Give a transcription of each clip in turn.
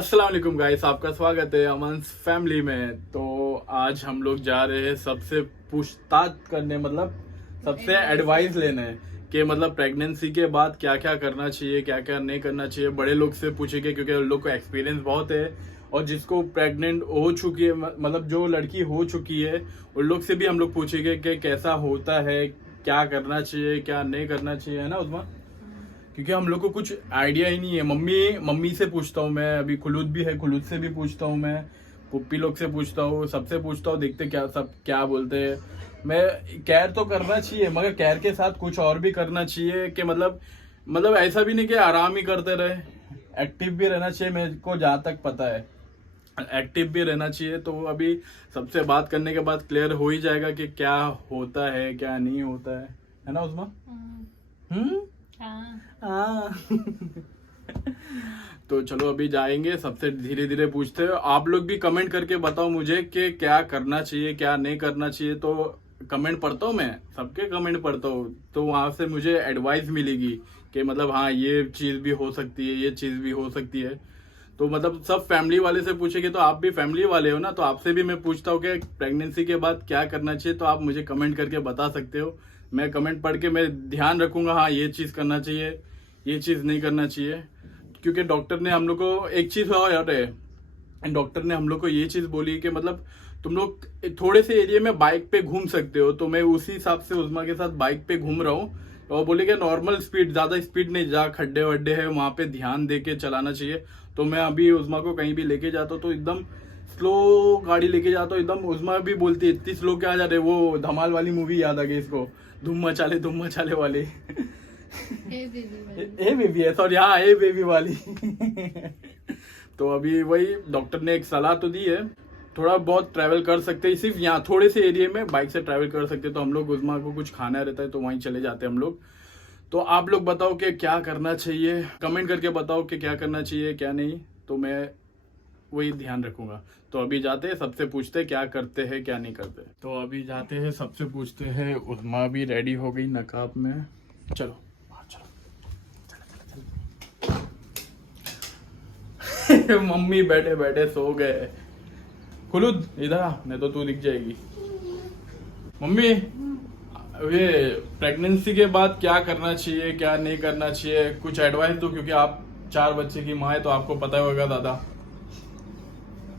अस्सलाम वालेकुम गाइस, आपका स्वागत है अमन्स फैमिली में। तो आज हम लोग जा रहे हैं सबसे पूछताछ करने, मतलब सबसे एडवाइस लेने कि मतलब प्रेगनेंसी के बाद क्या क्या करना चाहिए, क्या क्या नहीं करना चाहिए। बड़े लोग से पूछेंगे क्योंकि उन लोग को एक्सपीरियंस बहुत है, और जिसको प्रेग्नेंट हो चुकी है, मतलब जो लड़की हो चुकी है, उन लोग से भी हम लोग पूछेंगे कि कैसा होता है, क्या करना चाहिए, क्या नहीं करना चाहिए, है ना उसमें। क्योंकि हम लोग को कुछ आइडिया ही नहीं है। मम्मी से पूछता हूँ मैं, अभी खुलूद भी है, खुलूद से भी पूछता हूँ मैं, पुप्पी लोग से पूछता हूँ, सबसे पूछता हूँ, देखते क्या सब क्या बोलते हैं। मैं केयर तो करना चाहिए, मगर केयर के साथ कुछ और भी करना चाहिए कि मतलब ऐसा भी नहीं कि आराम ही करते रहे, एक्टिव भी रहना चाहिए। मेरे को जहाँ तक पता है एक्टिव भी रहना चाहिए। तो अभी सबसे बात करने के बाद क्लियर हो ही जाएगा कि क्या होता है क्या नहीं होता है ना उसमें। हाँ। तो चलो अभी जाएंगे, सबसे धीरे धीरे पूछते हैं। आप लोग भी कमेंट करके बताओ मुझे कि क्या करना चाहिए क्या नहीं करना चाहिए। तो कमेंट पढ़ता हूँ मैं, सबके कमेंट पढ़ता हूँ, तो वहां से मुझे एडवाइस मिलेगी कि मतलब हाँ ये चीज भी हो सकती है, ये चीज भी हो सकती है। तो मतलब सब फैमिली वाले से पूछेंगे, तो आप भी फैमिली वाले हो ना, तो आपसे भी मैं पूछता हूँ कि प्रेगनेंसी के बाद क्या करना चाहिए। तो आप मुझे कमेंट करके बता सकते हो, मैं कमेंट पढ़ के मैं ध्यान रखूंगा, हाँ ये चीज करना चाहिए, ये चीज नहीं करना चाहिए। क्योंकि डॉक्टर ने हम लोग को एक चीज और है, डॉक्टर ने हम लोग को ये चीज बोली कि मतलब तुम लोग थोड़े से एरिया में बाइक पे घूम सकते हो। तो मैं उसी हिसाब से उस्मा के साथ बाइक पे घूम रहा हूँ, और बोले कि नॉर्मल स्पीड, ज्यादा स्पीड नहीं, जहाँ खड्डे वड्डे है वहां पे ध्यान दे के चलाना चाहिए। तो मैं अभी उस्मा को कहीं भी लेके जाता हूँ तो एकदम स्लो गाड़ी लेके जाता हूँ। एकदम उस्मा भी बोलती है इतनी स्लो क्या जा रहे, वो धमाल वाली मूवी याद आ गई इसको, धूम मचाले वाली। ए बेबी है, सॉरी, हाँ ए बेबी वाली। तो अभी वही डॉक्टर ने एक सलाह तो दी है, थोड़ा बहुत ट्रैवल कर सकते हैं, सिर्फ यहाँ थोड़े से एरिया में बाइक से ट्रैवल कर सकते हैं। तो हम लोग उस्मा को कुछ खाना रहता है तो वहीं चले जाते हैं हम लोग। तो आप लोग बताओ कि क्या करना चाहिए, कमेंट करके बताओ कि क्या करना चाहिए क्या नहीं, तो मैं वही ध्यान रखूंगा। तो अभी जाते हैं, सबसे पूछते हैं क्या करते हैं क्या नहीं करते। तो अभी जाते हैं, सबसे पूछते हैं। उस्मा भी रेडी हो गई नकाब में, चलो मम्मी बैठे बैठे सो गए। खुलूद इधर आ, नहीं तो तू दिख जाएगी। मम्मी ये प्रेगनेंसी के बाद क्या करना चाहिए क्या नहीं करना चाहिए, कुछ एडवाइस दो, क्योंकि आप 4 बच्चे की माँ है तो आपको पता होगा दादा।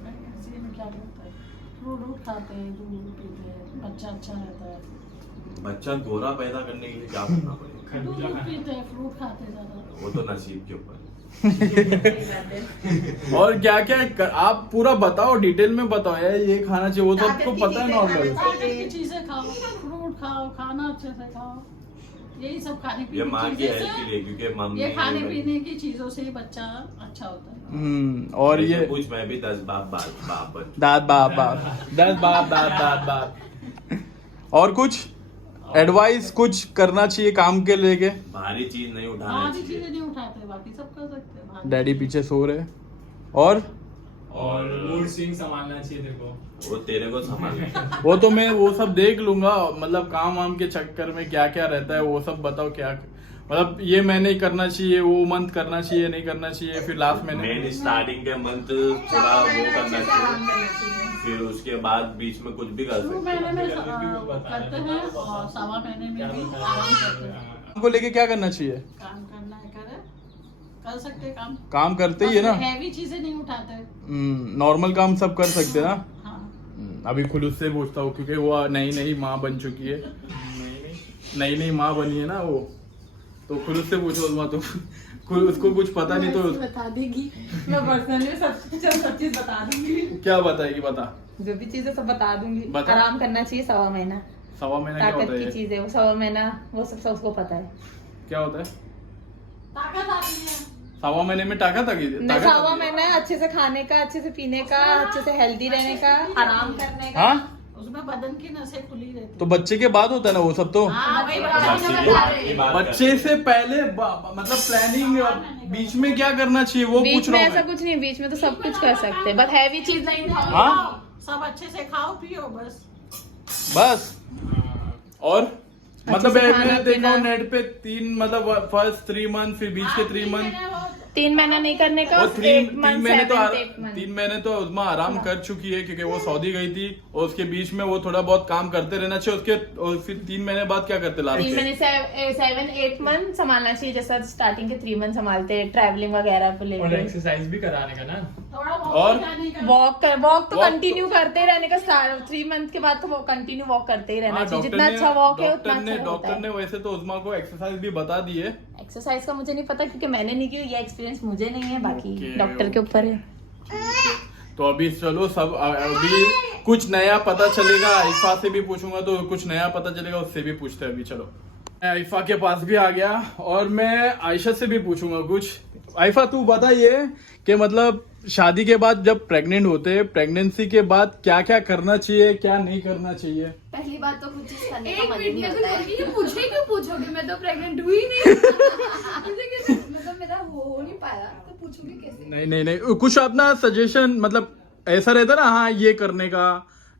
प्रेगनेंसी में क्या होता है, फ्रूट खाते हैं, दूध पीते हैं, बच्चा अच्छा रहता है। बच्चा गोरा पैदा करने के लिए क्या करना पड़ेगा? दूध पीते हैं, फ्रूट खाते हैं ज्यादा। वो तो नसीब के ऊपर। और क्या क्या आप पूरा बताओ, डिटेल में बताओ यार, ये खाना चाहिए, वो तो आपको पता है नॉर्मल। ताकत की चीजें खाओ, फ्रूट खाओ, खाना अच्छे से खाओ, यही सब खाने ये पीने माँ की की चीजें हेल्थ के लिए, क्योंकि मम्मी ये खाने पीने की चीजों से ही बच्चा अच्छा होता है। और ये कुछ मैं भी 10 बाप दाद बाप 10 बाप। और कुछ एडवाइस कुछ करना चाहिए काम के लेके। भारी चीज नहीं उठाना भारी चाहिए। चीजें नहीं उठाते, बाकी सब कर सकते हैं। भारी डैडी पीछे सो रहे। और मूड स्विंग संभालना चाहिए तेरे को। वो तेरे को संभालना। वो तो मैं वो सब देख लूंगा, मतलब काम वाम के चक्कर में क्या क्या रहता है वो सब बताओ। क्या मतलब ये मैंने करना चाहिए, वो मंथ करना चाहिए नहीं करना चाहिए, फिर लास्ट में मेन स्टार्टिंग के मंथ थोड़ा वो करना चाहिए, फिर उसके बाद बीच में कुछ भी कर शुरू सकते महीने में करते हैं और सवा महीने में भी आराम करते हैं। को लेके क्या करना चाहिए। काम करना है करे, कर सकते हैं काम करते ही है ना, हैवी चीजें नहीं उठाते। नॉर्मल काम सब कर सकते हैं ना। हाँ, अभी खुद से पूछता हूँ क्योंकि वो नई माँ बन चुकी है, नई माँ बनी है ना वो, तो खुद से पूछो उसमें। तो खुद उसको कुछ पता नहीं तो बता देगी। मैं पर्सनली सब चीज बता दूंगी, क्या बताएगी, बता। जो भी चीजें सब बता दूंगी। बता। आराम करना चाहिए सवा महीना, सवा महीना क्या ताकत होता की है, चीज है वो सवा महीना, वो सब उसको पता है। क्या होता है ताकत आती है। सवा महीने में ताकत आ गई। नहीं, सवा महीना है अच्छे से खाने का, अच्छे से पीने का, अच्छे से हेल्दी रहने का, आराम करने का। हाँ, उसमें बदन की नसें खुली रहती तो बच्चे के बाद होता है ना वो सब। तो हाँ, वही बच्चे से पहले मतलब प्लानिंग बीच में क्या करना चाहिए वो बीच पूछ में रहा हूँ ऐसा मैं। कुछ नहीं, बीच में तो सब कुछ कर सकते हैं, बस हैवी चीज नहीं खाओ। हाँ? सब अच्छे से खाओ पियो बस। बस। और मतलब से मैंने खाना देखा पीना। नेट पे 3 मतलब फर्स्ट 3 मंथ, फिर बीच के 3 मंथ। 3 महीना नहीं करने का, और 8 months, 7 months। 3 महीने तो उस्मा आराम कर चुकी है क्योंकि वो सऊदी गई थी और उसके बीच में वो थोड़ा बहुत काम करते रहना चाहिए उसके। और फिर 3 महीने बाद क्या करते 3 लास्ट महीने 7-8 मंथ संभालना चाहिए, जैसा स्टार्टिंग के 3 मंथ संभालते हैं ट्रैवलिंग वगैरह को और लेकर। एक्सरसाइज भी कराने का ना। थोड़ा और वॉक तो walk कंटिन्यू करते रहने का। 3 मंथ के बाद तो वो कंटिन्यू वॉक करते ही रहना चाहिए। जितना अच्छा वॉक है उतना अच्छा होता डॉक्टर ने है। वैसे तो उस्मा को एक्सरसाइज भी बता दी है। एक्सरसाइज का मुझे नहीं पता क्योंकि मैंने नहीं की, ये एक्सपीरियंस मुझे नहीं है, बाकी Okay, डॉक्टर के ऊपर है। तो अभी चलो सब अभी कुछ नया पता चलेगा। आइफा से भी पूछूंगा तो कुछ नया पता चलेगा, उससे भी पूछते हैं अभी। चलो मैं आइफा के पास भी आ गया और मैं आयशा से भी पूछूंगा कुछ। आइफा तू बता ये कि मतलब शादी के बाद जब प्रेग्नेंट होते हैं, प्रेगनेंसी के बाद क्या क्या करना चाहिए क्या नहीं करना चाहिए? पहली बात तो कुछ चीज करने का एक मन मिनट नहीं में होता है। ये मुझे क्यों पूछोगे? मैं तो प्रेग्नेंट हुई नहीं। मुझे कैसे मतलब मेरा हो नहीं पाया तो पूछोगे कैसे? नहीं कुछ अपना सजेशन मतलब ऐसा रहता ना, हाँ ये करने का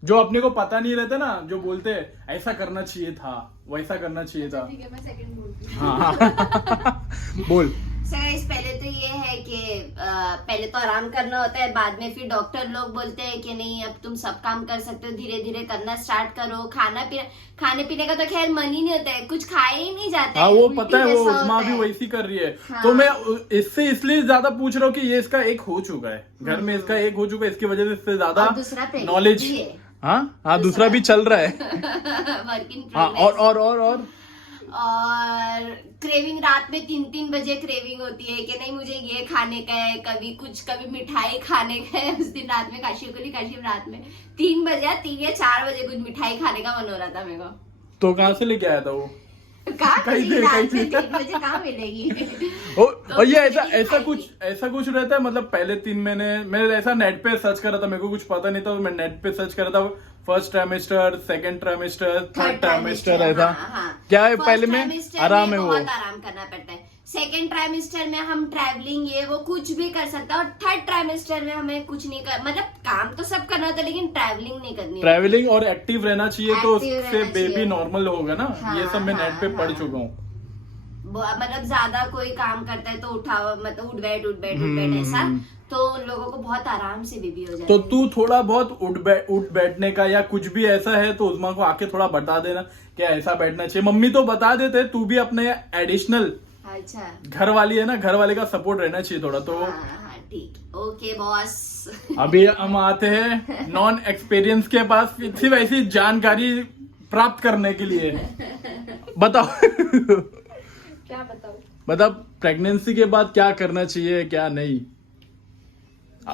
जो अपने को पता नहीं रहता ना, जो बोलते हैं ऐसा करना चाहिए था वैसा करना चाहिए था। ठीक है, मैं सेकंड बोलती हूँ। हाँ बोल। सर गाइस, पहले तो ये है कि पहले तो आराम करना होता है, बाद में फिर डॉक्टर लोग बोलते हैं कि नहीं अब तुम सब काम कर सकते हो, धीरे धीरे करना स्टार्ट करो। खाने पीने का तो खैर मन ही नहीं होता है, कुछ खाए ही नहीं जाता हाँ है। वो उल्टी पता है, वो जैसा उस्मा होता भी है। वैसी कर रही है। हाँ। तो मैं इससे इसलिए ज्यादा पूछ रहा हूँ कि ये इसका एक हो चुका है, घर में इसका एक हो चुका है, इसकी वजह से इससे ज्यादा और दूसरा pregnant नॉलेज। भी है। हाँ दूसरा भी चल रहा है। वर्क इन हाँ प्रोग्रेस। और क्रेविंग रात में 3-3 बजे क्रेविंग होती है कि नहीं मुझे ये खाने का है, कभी मिठाई खाने का है। उस दिन रात में काशी रात में 3 बजे 3 या 4 बजे कुछ मिठाई खाने का मन हो रहा था मेरे को। तो कहाँ से लेके आया था वो? कहाँ कहीं मिलेगी से- रात कहीं में से। 3 बजे कहाँ मिलेगी? और ये ऐसा तो ऐसा खाएगी। ऐसा कुछ रहता है मतलब पहले 3 महीने मैं ऐसा नेट पे सर्च कर रहा था, मेरे को कुछ पता नहीं था, मैं नेट पे सर्च कर रहा था first trimester, second trimester, third trimester ऐसा क्या है? पहले में आराम है, वो बहुत आराम करना पड़ता है। सेकंड ट्राइमेस्टर में हम ट्रैवलिंग ये वो कुछ भी कर सकते हैं, और थर्ड ट्राइमेस्टर में हमें कुछ नहीं कर, मतलब काम तो सब करना होता है लेकिन ट्रैवलिंग नहीं करनी होती। ट्रैवलिंग और एक्टिव रहना चाहिए, तो Active उससे रहना बेबी चाहिए। नॉर्मल होगा ना। हाँ, ये सब मैं हाँ, नेट पे पढ़ हाँ। चुका हूँ। मतलब ज्यादा कोई काम करता है तो उठाओ, मतलब उठ बैठ ऐसा, तो उन लोगों को बहुत आराम से बेबी हो जाती तो है। तू थोड़ा बहुत उठ बैठने का या कुछ भी ऐसा है तो उस्मा को आके थोड़ा बता देना कि ऐसा बैठना चाहिए। मम्मी तो बता देते, तू भी अपने एडिशनल अच्छा घर वाली है ना, घर वाले का सपोर्ट रहना चाहिए थोड़ा। तो हाँ ठीक, ओके बॉस। अभी हम आते हैं नॉन एक्सपीरियंस के पास, सिर्फ ऐसी जानकारी प्राप्त करने के लिए। बताओ क्या बताऊँ? मतलब प्रेगनेंसी के बाद क्या करना चाहिए क्या नहीं?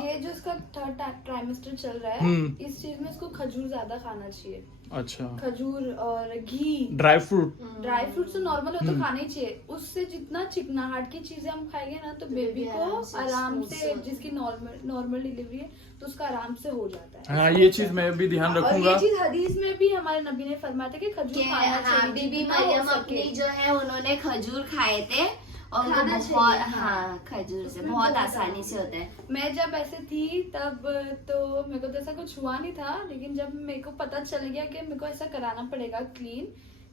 ये जो इसका थर्ड ट्राइमेस्टर चल रहा है, इस चीज में इसको खजूर ज्यादा खाना चाहिए। अच्छा, खजूर और घी, ड्राई फ्रूट। ड्राई फ्रूट तो नॉर्मल हो तो खाना ही चाहिए। उससे जितना चिकनाहट की चीजें हम खाएंगे ना तो बेबी को आराम से, जिसकी नॉर्मल डिलीवरी है तो उसका आराम से हो जाता है। हाँ ये चीज मैं भी ध्यान और रखूंगा। ये चीज हदीस में भी हमारे नबी ने फरमाया था कि खजूर खाना हाँ, चाहिए बीबी जितना हो मरियम सके। अपनी जो है उन्होंने खजूर खाए थे और उनको खाना बहुत, चाहिए, हाँ खजूर से उसमें बहुत बहुत आसानी से होता है। मैं जब ऐसे थी तब तो मेरे को तो ऐसा कुछ हुआ नहीं था, लेकिन जब मेरे को पता चल गया कि मेरे को ऐसा कराना पड़ेगा क्लीन,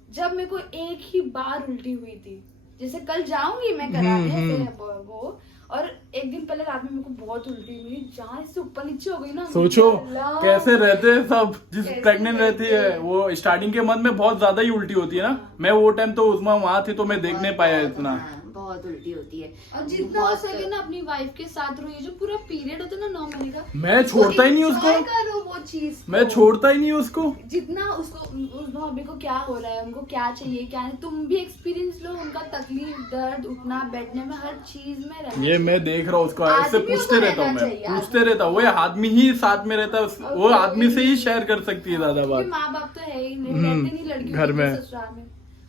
जब मेरे को एक ही बार उल्टी हुई थी, जैसे कल जाऊंगी मैं कराने ऐसे वो, और एक दिन पहले रात में मेरे को बहुत उल्टी हुई, जहाँ से ऊपर नीचे हो गई ना। सोचो अल्लाह। कैसे रहते हैं सब, जिस कैसे प्रेग्नेंट रहती है रहते हैं। वो स्टार्टिंग के मंथ में बहुत ज्यादा ही उल्टी होती है ना। मैं वो टाइम तो उस्मा वहां थी तो मैं देख नहीं पाया इतना। हाँ, बहुत उल्टी होती है। और जितना हो बहुत- सके ना अपनी वाइफ के साथ रहो। ये जो पूरा पीरियड होता है ना 9 महीने का, मैं छोड़ता ही नहीं enjoy उसको, करो वो चीज। मैं छोड़ता ही नहीं उसको। जितना उसको, उस भाभी को क्या हो रहा है, उनको क्या चाहिए क्या नहीं, तुम भी एक्सपीरियंस लो उनका तकलीफ, दर्द, उठना बैठने में, हर चीज में रहना। ये मैं देख रहा हूँ उसको, ऐसे आदमियों पूछते को रहता हूँ रहना मैं, चाहिए, पूछते रहता हूँ। वो आदमी ही साथ में रहता है, वो आदमी से ही शेयर कर सकती है ज्यादा क्योंकि बात। माँ बाप तो है ही नहीं, रहते नहीं लड़कियों घर के में। ससुराल में,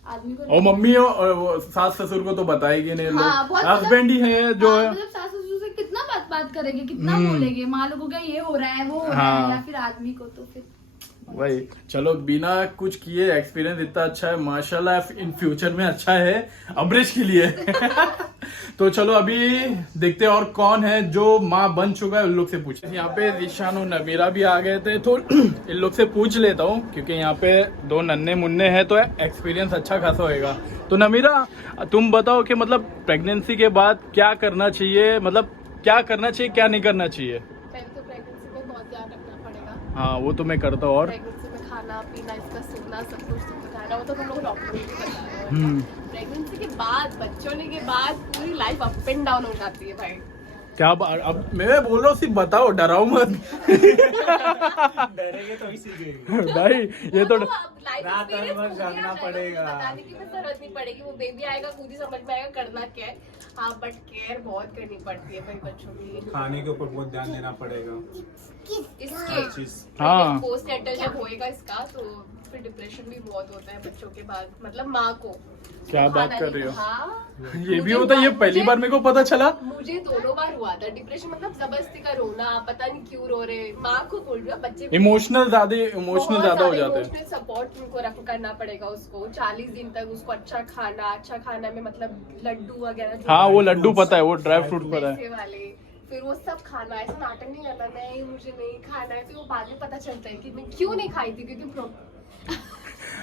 आदमी को और मम्मी और वो सास ससुर को तो बताएगी नहीं, हाँ, लोग बहुत हस्बैंड ही है जो हाँ, है। मतलब सास ससुर से कितना बात करेंगे, कितना बोलेंगे, माँ लोगों का ये हो रहा है वो हो रहा हाँ। है, या फिर आदमी को तो फिर वही चलो, बिना कुछ किए एक्सपीरियंस इतना अच्छा है माशाल्लाह, इन फ्यूचर में अच्छा है अमरीश के लिए। तो चलो अभी देखते हैं और कौन है जो माँ बन चुका है, उन लोग से पूछे। यहाँ पे रिशान और नमीरा भी आ गए थे, तो इन लोग से पूछ लेता हूँ क्योंकि यहाँ पे दो नन्हे मुन्ने हैं तो एक्सपीरियंस अच्छा खासा होएगा। तो नमीरा तुम बताओ कि मतलब प्रेगनेंसी के बाद क्या करना चाहिए, मतलब क्या करना चाहिए क्या नहीं करना चाहिए? पहले तो प्रेगनेंसी में बहुत ध्यान रखना पड़ेगा। हाँ वो तो मैं करता हूँ। और प्रेगनेंसी में खाना पीना, इसका सोना, सब कुछ खाना, वो तो हम लोग डॉक्टर भी बताते हैं। प्रेगनेंसी के बाद, बच्चों होने के बाद पूरी लाइफ अप एंड डाउन हो जाती है भाई। क्या अब मैं बोल रहा हूँ, सिर्फ बताओ, डराओ मत। डरेंगे तो इसीलिए भाई ये तो रात भर जागना पड़ेगा। बताने की जरूरत नहीं पड़ेगी, वो बेबी आएगा खुद ही समझ में आएगा करना क्या है। हाँ बट केयर बहुत करनी पड़ती है भाई बच्चों की। खाने के ऊपर बहुत ध्यान देना पड़ेगा। इसके हाँ। पोस्ट नेटल जब होएगा इसका तो फिर डिप्रेशन भी बहुत होता है बच्चों के बाद, मतलब माँ को। क्या बात खाना कर नहीं- रही हो? हाँ, ये भी होता है, ये पहली बार मेरे को पता चला। मुझे दोनों बार हुआ था डिप्रेशन, मतलब जबरदस्ती का रोना, पता नहीं क्यों रो रहे। माँ को बोल रही हूँ, बच्चे इमोशनल ज्यादा हो जाते हैं। इमोशनल सपोर्ट उनको करना पड़ेगा उसको 40 दिन तक। उसको अच्छा खाना में मतलब लड्डू वगैरह जो हाँ वो लड्डू पता है, वो ड्राई फ्रूट पता है। पैसे वाले, फिर वो सब खाना, ऐसा नाटक नहीं करना नहीं मुझे नहीं खाना है। फिर वो बाद में पता चलता है कि मैं क्यों नहीं खाई थी, क्योंकि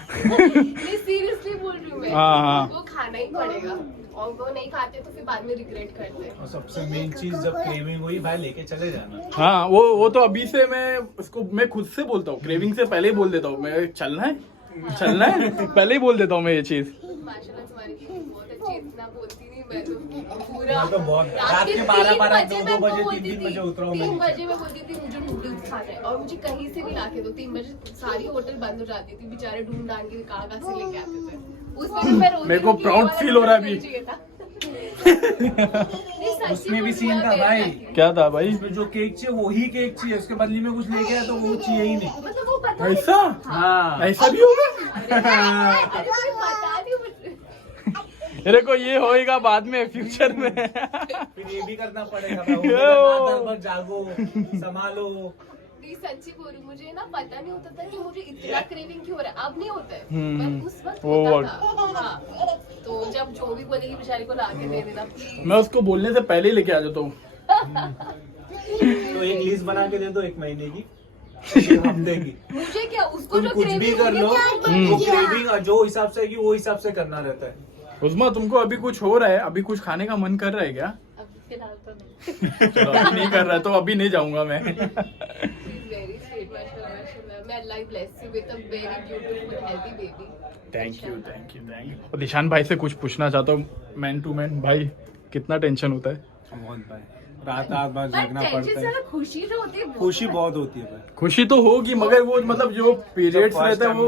नहीं सीरियसली बोल रही हूँ मैं। हाँ। वो खाना ही पड़ेगा और वो नहीं खाते तो फिर बाद में रिग्रेट करते हैं। और सबसे मेन चीज जब क्रेविंग हुई भाई लेके चले जाना। हाँ वो तो अभी से मैं खुद से बोलता हूँ, क्रेविंग से पहले ही बोल देता हूँ मैं, चलना है पहले ही बोल देता हूँ मैं ये चीज। माशाल्लाह तुम्हारी चीज़ बहुत अच्छी है, इतना बोलती नहीं मैं तो पूरा मैं तो बहुत रात के 12 2 बजे 3 बजे उतरा हूँ 3 बजे मैं बोलती थी मुझे नूडल्स खाना है और मुझे कहीं से भी लाके दो। 3 बजे सारी होटल बंद हो जाती थी, बेचारे ढूंढ ढांड के कहाँ से लेके आते थे। उस वक्त मैं रोती मेरे को थी कि proud ये वाला feel हो रहा है मुझे अभी। चाहिए था। नहीं, सच्ची उसमें भी बोल सीन रही था हूँ, भाई। मेरे साथ। क्या था भाई? उसमें जो केक चाहिए वही केक चाहिए, उसके बदले में कुछ लेके आया तो वो चाहिए ही नहीं। मतलब वो पता नहीं। ऐसा हाँ ऐसा भी होगा? अरे कोई पता नहीं मुझे। मेरे को ये होएगा बाद में फ्यूचर में। फिर ये भी करना पड़ेगा भाई, रात भर जागो संभालो। नहीं सच्ची बोलूं, मुझे ना पता नहीं होता था कि मुझे इतना क्रेविंग क्यों हो रहा है। अब नहीं होता है, पर उस वक्त वो होता था। हाँ, तो जब जो भी बोलेगी बेचारी को लाके दे देना प्लीज। मैं उसको बोलने से पहले ही लेके आ जाता हूँ। तो एक लिस्ट बना के दे दो 1 महीने की, 1 हफ्ते की। मुझे क्या, उसको तुम जो कुछ भी क्रेविंग कर लो, वो क्रेविंग जो हिसाब से है कि वो हिसाब से करना रहता है। उस्मा तुमको अभी कुछ हो रहा है, अभी कुछ खाने का मन कर रहा है क्या? अब फिलहाल तो नहीं। चलो अभी नहीं कर रहा है तो अभी नहीं जाऊंगा मैं। वेरी स्वीट माशाल्लाह। May Allah bless you with a very beautiful healthy baby. Thank you. और निशान भाई से कुछ पूछना चाहता हूँ, मैन टू मैन भाई, कितना टेंशन होता है? बहुत भाई, रात भर जागना पड़ता है। खुशी जो होती है खुशी बहुत होती है भाई। खुशी तो होगी मगर वो मतलब जो पीरियड्स रहते हैं वो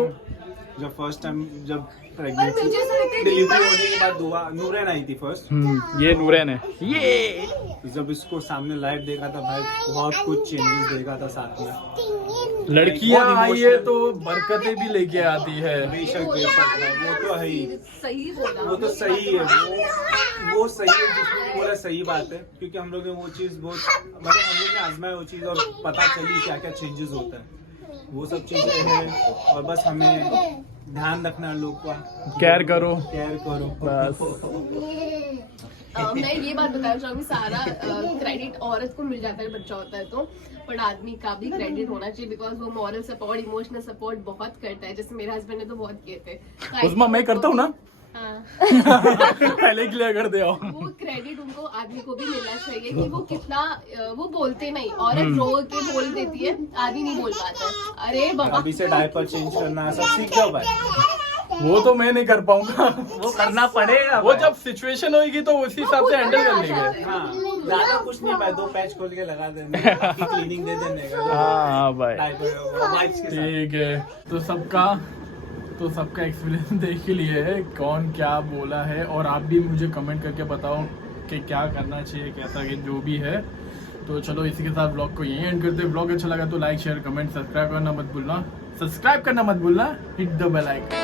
जब फर्स्ट टाइम जब पर मुझे ऐसा लगता है कि डिलीवरी होने के बाद दुआ नूरैन आई थी फर्स्ट। ये नूरैन है। ये जब इसको सामने लाइव देखा था भाई, बहुत कुछ चेंजेस देखा था साथ में। लड़कियां बहुत आई है emotional। तो बरकतें भी लेके आती है। बेशक दे सकता है, वो तो है ही, सही बोला। वो तो सही है, वो सही है, जिसमें बोला सही बात है। क्योंकि हम लोग ने वो चीज बहुत मतलब हम लोग ने आजमाया वो चीज और पता चली क्या क्या चेंजेस होता है। वो सब चीजें हैं और बस हमें ध्यान रखना, लोग का केयर करो बस। मैं ये बात बताना चाहूंगी, सारा क्रेडिट औरत को मिल जाता है बच्चा होता है तो, पर आदमी का भी क्रेडिट होना चाहिए बिकॉज वो मॉरल सपोर्ट, इमोशनल सपोर्ट बहुत करता है। जैसे मेरे हस्बैंड ने तो बहुत किए थे। उस्मा मैं करता हूँ ना। हाँ। पहले क्लियर कर दे। वो क्रेडिट उनको आदमी को भी मिलना चाहिए कि वो कितना वो बोलते नहीं, औरत रो के बोल देती है, आदमी नहीं बोल पाता है। अरे बाबा अभी से डायपर चेंज करना सब सीख जाओ भाई। वो तो मैं नहीं कर पाऊंगा, वो करना पड़ेगा वो भाई। जब सिचुएशन होगी तो उसी हिसाब से हैंडल कर लेंगे। हाँ, ज्यादा कुछ नहीं भाई, 2 पैच खोल के लगा देने, क्लीनिंग दे देने का। हाँ भाई डायपर वाइप्स के साथ। ठीक है। तो सबका एक्सपीरियंस देख ही लिए है, कौन क्या बोला है। और आप भी मुझे कमेंट करके बताओ कि क्या करना चाहिए, कैसा कि जो भी है। तो चलो इसी के साथ ब्लॉग को यहीं एंड करते हैं। ब्लॉग अच्छा लगा तो लाइक शेयर कमेंट सब्सक्राइब करना मत भूलना, हिट द बेल आइकन।